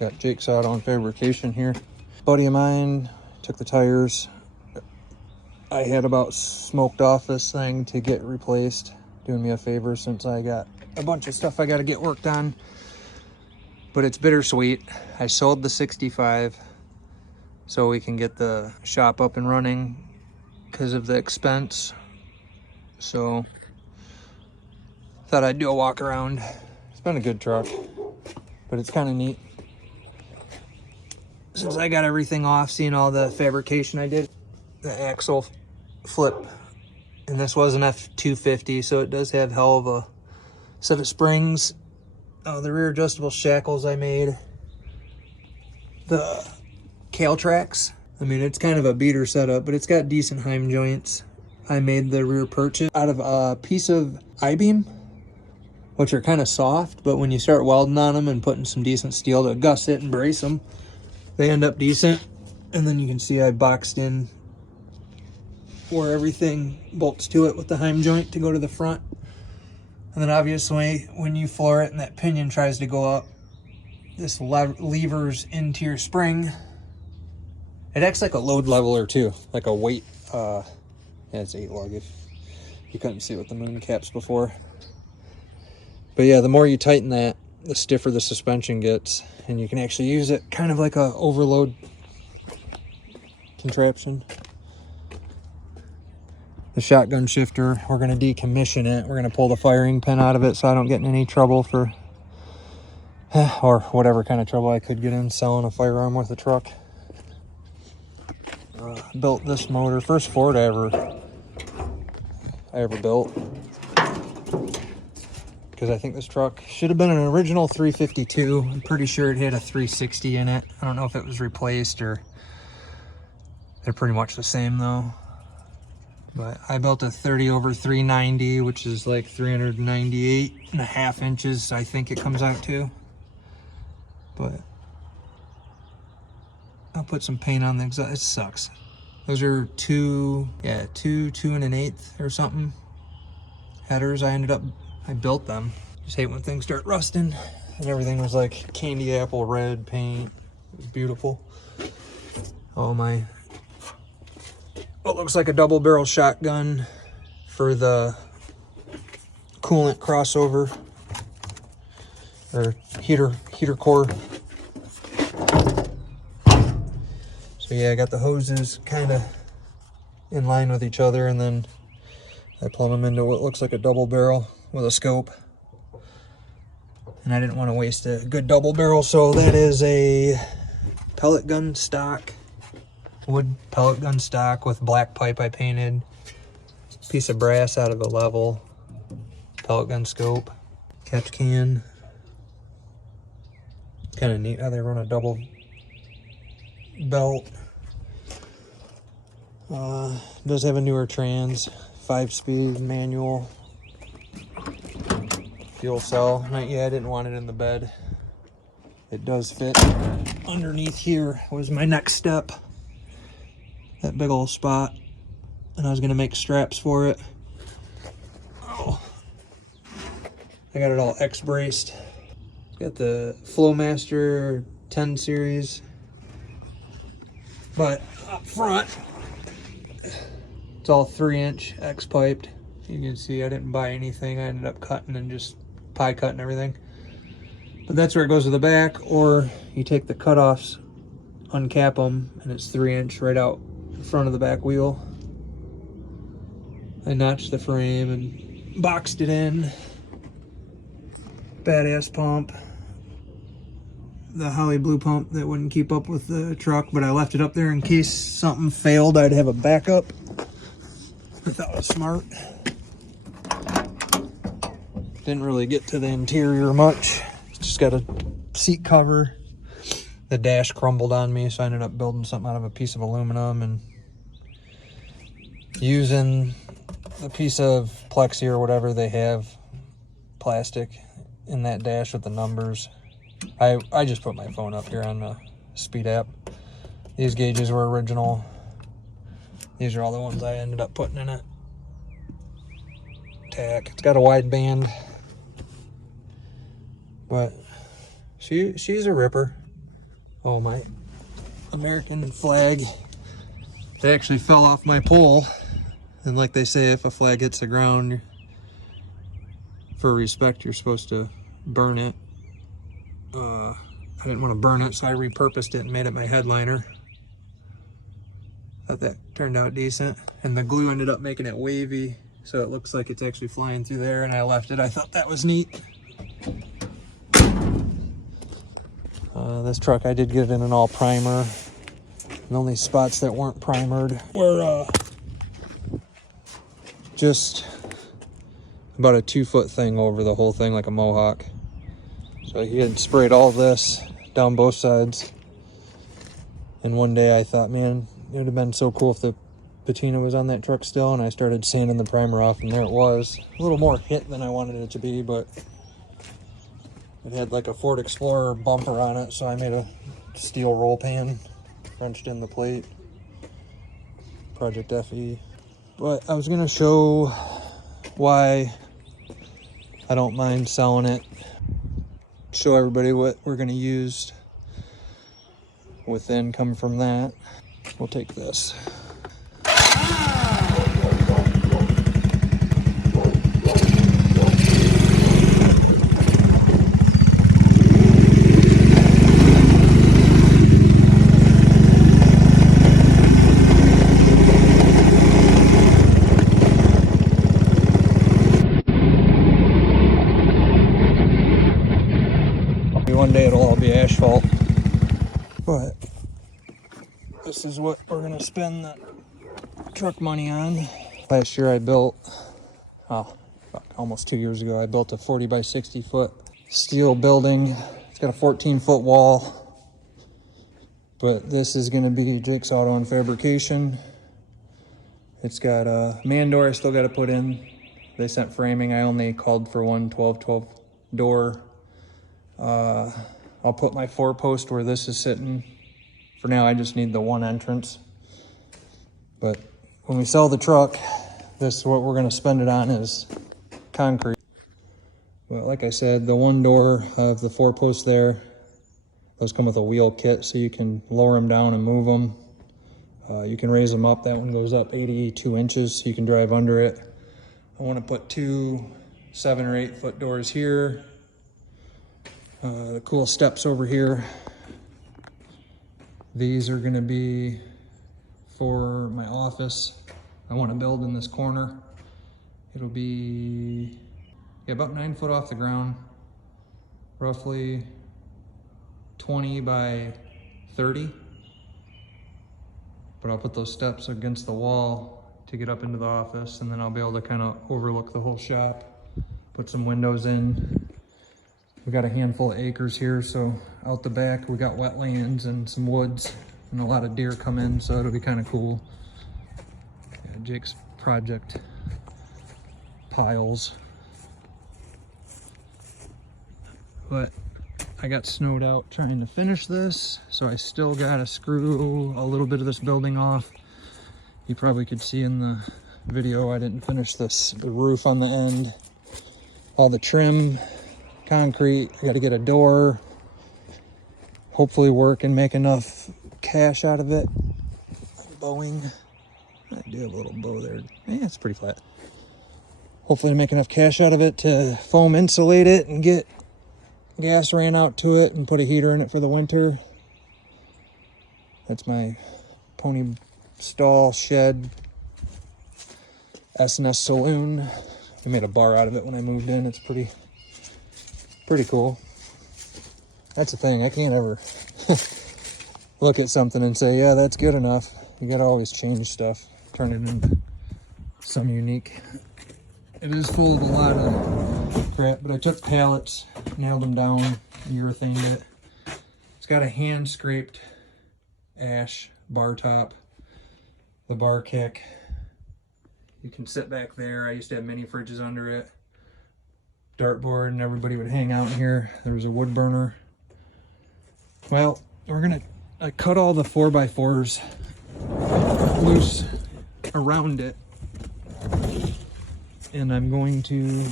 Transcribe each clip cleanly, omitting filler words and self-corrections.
Got Jake's Auto and Fabrication here. Buddy of mine took the tires. I had about smoked off this thing to get replaced. Doing me a favor since I got a bunch of stuff I got to get worked on. But it's bittersweet. I sold the 65 so we can get the shop up and running because of the expense. So thought I'd do a walk around. It's been a good truck, but it's kind of neat. Since I got everything off, seeing all the fabrication I did, the axle flip, and this was an F250, so it does have hell of a set of springs. The rear adjustable shackles I made, the Caltrax. I mean, it's kind of a beater setup, but it's got decent heim joints. I made the rear purchase out of a piece of I-beam, which are kind of soft, but when you start welding on them and putting some decent steel to gusset and brace them, they end up decent. And then you can see I boxed in where everything bolts to it with the heim joint to go to the front. And then obviously when you floor it and that pinion tries to go up, this levers into your spring. It acts like a load leveler too, like a weight. Yeah, it's 8 lug if you couldn't see it with the moon caps before. But yeah, the more you tighten that, the stiffer the suspension gets, and you can actually use it kind of like a overload contraption. The shotgun shifter, we're going to decommission it. We're going to pull the firing pin out of it so I don't get in any trouble for, or whatever kind of trouble I could get in selling a firearm with a truck. Built this motor, first Ford I ever built. Because I think this truck should have been an original 352. I'm pretty sure it had a 360 in it. I don't know if it was replaced or they're pretty much the same though. But I built a 30 over 390, which is like 398.5 inches, I think it comes out to. But I'll put some paint on the exhaust. It sucks. Those are two and an eighth or something headers. I built them. Just hate when things start rusting. And everything was like candy apple red paint. It was beautiful. Oh my. What looks like a double barrel shotgun for the coolant crossover or heater core. So yeah, I got the hoses kind of in line with each other, and then I plumb them into what looks like a double barrel with a scope. And I didn't want to waste a good double barrel, so that is a pellet gun stock. Wood pellet gun stock with black pipe I painted. Piece of brass out of a level. Pellet gun scope. Catch can. Kind of neat how they run a double belt. Does have a newer trans. 5-speed manual. Fuel cell. Yeah, I didn't want it in the bed. It does fit underneath here was my next step. That big old spot, and I was gonna make straps for it. Oh, I got it all X-braced. Got the Flowmaster 10 series, but up front, it's all 3-inch X-piped. You can see I didn't buy anything. I ended up cutting and just pie cutting everything. But that's where it goes to the back, or you take the cutoffs, uncap them, and it's 3-inch right out front of the back wheel. I notched the frame and boxed it in. Badass pump. The Holley blue pump that wouldn't keep up with the truck, but I left it up there in case something failed. I'd have a backup. I thought it was smart. Didn't really get to the interior much. Just got a seat cover. The dash crumbled on me, so I ended up building something out of a piece of aluminum and using a piece of plexi or whatever they have, plastic, in that dash with the numbers. I just put my phone up here on the speed app. These gauges were original. These are all the ones I ended up putting in it. Tack. It's got a wide band, but she's a ripper. Oh, my American flag. They actually fell off my pole. And like they say, if a flag hits the ground, for respect, you're supposed to burn it. I didn't want to burn it, so I repurposed it and made it my headliner. Thought that turned out decent. And the glue ended up making it wavy, so it looks like it's actually flying through there, and I left it. I thought that was neat. This truck, I did get it in an all primer. The only spots that weren't primered were just about a 2-foot thing over the whole thing, like a mohawk. So he had sprayed all this down both sides. And one day I thought, man, it would have been so cool if the patina was on that truck still, and I started sanding the primer off, and there it was. A little more hit than I wanted it to be, but it had like a Ford Explorer bumper on it, so I made a steel roll pan, crunched in the plate. Project FE. But I was gonna show why I don't mind selling it. Show everybody what we're gonna use with the income from that. We'll take this. One day it'll all be asphalt, but this is what we're gonna spend the truck money on. Last year I built, almost 2 years ago, I built a 40 by 60 foot steel building. It's got a 14-foot wall, but this is gonna be Jake's Auto and Fabrication. It's got a man door I still gotta put in. They sent framing. I only called for one 12 door. I'll put my 4-post where this is sitting. For now, I just need the one entrance. But when we sell the truck, this is what we're gonna spend it on, is concrete. But like I said, the one door of the 4-post there, those come with a wheel kit, so you can lower them down and move them. You can raise them up. That one goes up 82 inches, so you can drive under it. I wanna put 2 7 or 8 foot doors here. The cool steps over here. These are gonna be for my office. I wanna build in this corner. It'll be about 9 foot off the ground, roughly 20 by 30. But I'll put those steps against the wall to get up into the office, and then I'll be able to kind of overlook the whole shop, put some windows in. We got a handful of acres here, so out the back we got wetlands and some woods, and a lot of deer come in, so it'll be kind of cool. Yeah, Jake's project piles. But I got snowed out trying to finish this, so I still gotta screw a little bit of this building off. You probably could see in the video I didn't finish the roof on the end. All the trim, concrete, I gotta get a door, hopefully work and make enough cash out of it. Bowing, I do have a little bow there. Yeah, it's pretty flat. Hopefully make enough cash out of it to foam insulate it and get gas ran out to it and put a heater in it for the winter. That's my pony stall shed, S&S Saloon. I made a bar out of it when I moved in. It's pretty cool. That's the thing, I can't ever look at something and say, yeah, that's good enough. You gotta always change stuff, turn it into some unique. It is full of a lot of crap, but I took pallets, nailed them down, urethaned it. It's got a hand scraped ash bar top, the bar kick. You can sit back there. I used to have mini fridges under it. Dartboard, and everybody would hang out in here. There was a wood burner. Well, I cut all the 4x4s loose around it, and I'm going to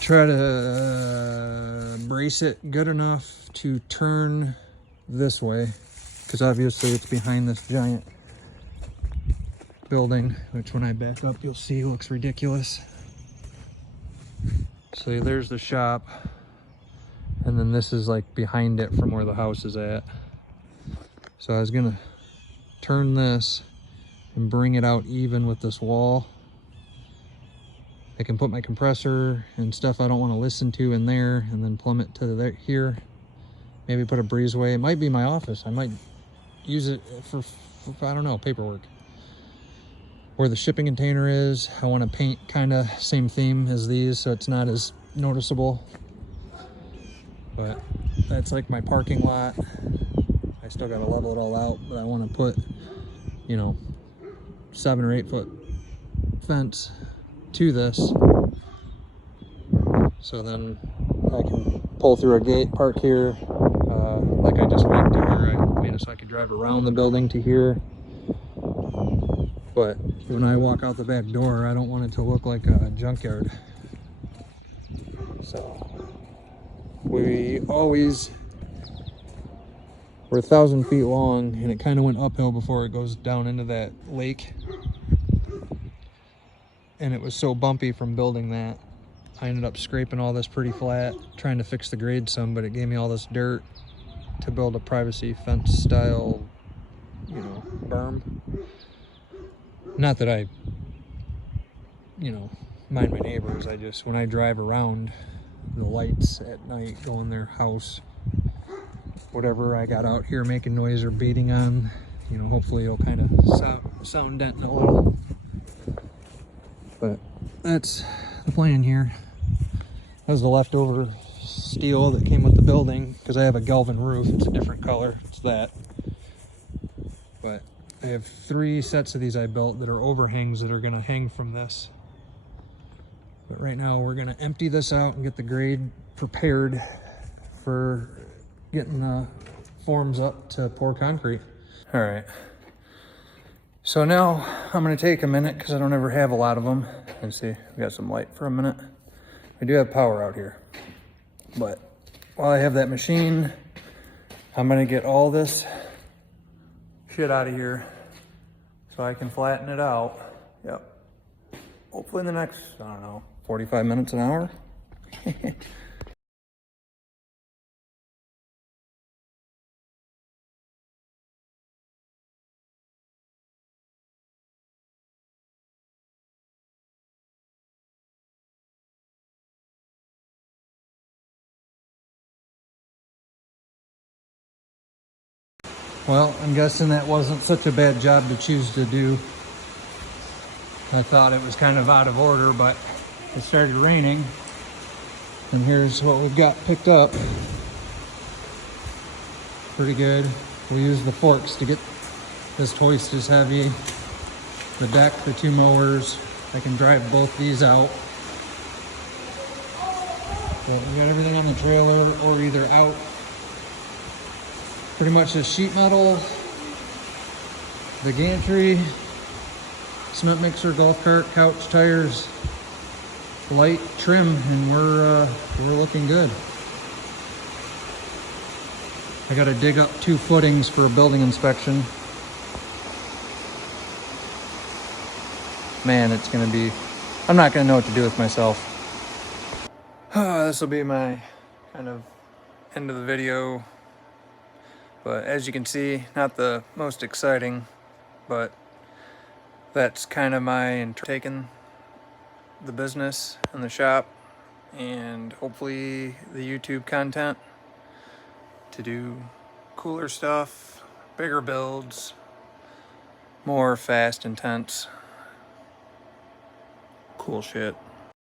try to brace it good enough to turn this way, because obviously it's behind this giant building, which when I back up you'll see looks ridiculous. So there's the shop, and then this is like behind it from where the house is at. So I was gonna turn this and bring it out even with this wall. I can put my compressor and stuff I don't want to listen to in there, and then plumb it to there, here. Maybe put a breezeway. It might be my office. I might use it for I don't know, paperwork. Where the shipping container is, I want to paint kind of same theme as these, so it's not as noticeable. But that's like my parking lot. I still got to level it all out, but I want to put, you know, 7 or 8 foot fence to this, so then I can pull through a gate, park here, like I just went to where I made it so I could drive around the building to here. But when I walk out the back door, I don't want it to look like a junkyard. So we're 1,000 feet long, and it kind of went uphill before it goes down into that lake. And it was so bumpy from building that, I ended up scraping all this pretty flat, trying to fix the grade some, but it gave me all this dirt to build a privacy fence style, you know, berm. Not that I, you know, mind my neighbors. I just, when I drive around, the lights at night go in their house. Whatever I got out here making noise or beating on, you know, hopefully it'll kind of sound denting a little. But that's the plan here. That was the leftover steel that came with the building, because I have a Galvan roof. It's a different color. It's that. But I have 3 sets of these I built that are overhangs that are going to hang from this. But right now we're going to empty this out and get the grade prepared for getting the forms up to pour concrete. All right. So now I'm going to take a minute, because I don't ever have a lot of them. And see, we got some light for a minute. We do have power out here. But while I have that machine, I'm going to get all this shit out of here so I can flatten it out. Yep. Hopefully in the next, I don't know, 45 minutes, an hour. Well, I'm guessing that wasn't such a bad job to choose to do. I thought it was kind of out of order, but it started raining. And here's what we've got picked up. Pretty good. We'll use the forks to get this hoist is heavy. The deck, the 2 mowers. I can drive both these out. But we got everything on the trailer or either out. Pretty much the sheet metal, the gantry, cement mixer, golf cart, couch, tires, light, trim, and we're looking good. I got to dig up 2 footings for a building inspection. Man, it's gonna be, I'm not gonna know what to do with myself. This will be my kind of end of the video. But as you can see, not the most exciting, but that's kind of my taking the business and the shop, and hopefully the YouTube content to do cooler stuff, bigger builds, more fast, intense, cool shit.